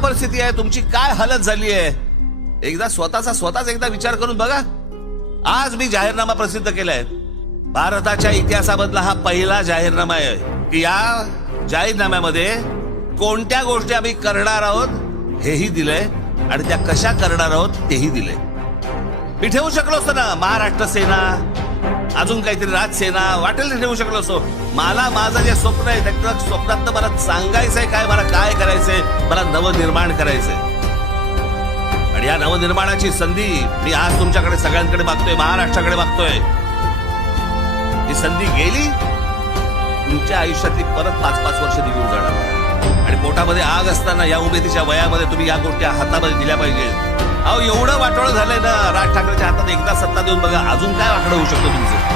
परिस्थिती आहे, तुमची काय हालत झाली आहे, एकदा स्वतःच एकदा विचार करून बघा. आज मी जाहीरनामा प्रसिद्ध केलाय. भारताच्या इतिहासामधला हा पहिला जाहीरनामा आहे की या जाहीरनाम्यामध्ये कोणत्या गोष्टी आम्ही करणार आहोत हेही दिलंय आणि त्या कशा करणार आहोत तेही दिलंय. मी ठेवू शकलो असतो ना महाराष्ट्र सेना, अजून काहीतरी राजसेना, वाटेल ठेवू शकलो असतो. मला माझं जे स्वप्न आहे त्या स्वप्नात मला सांगायचंय काय, मला काय करायचंय, मला नवनिर्माण करायचंय. आणि या नवनिर्माणाची संधी मी आज तुमच्याकडे सगळ्यांकडे मागतोय, महाराष्ट्राकडे मागतोय. ही संधी गेली, तुमच्या आयुष्यातली परत 5-5 वर्ष निघून जाणार. आणि पोटामध्ये आग असताना या उमेदीच्या वयामध्ये तुम्ही या गोष्टी हातामध्ये दिल्या पाहिजे. अहो एवढं वाटोळं झालंय ना, राज ठाकरेच्या हातात एकदा सत्ता देऊन बघा, अजून काय वाटोळं होऊ शकतं तुमचं.